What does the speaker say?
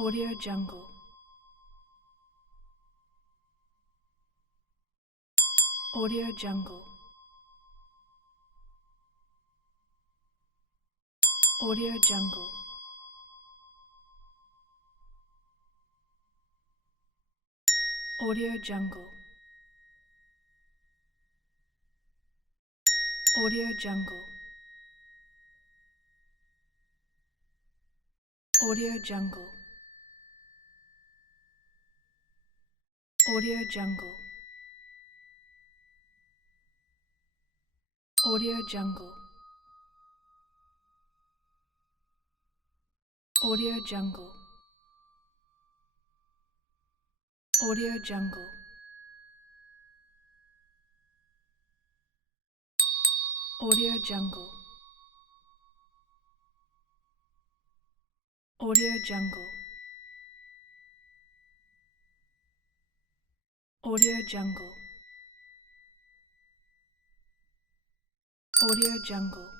Audio Jungle. Audio Jungle. Audio Jungle. Audio Jungle. Audio Jungle. Audio Jungle. Audio Jungle. Audio Jungle. Audio Jungle. Audio Jungle. Audio Jungle. Audio Jungle. Audio Jungle. Audio Jungle.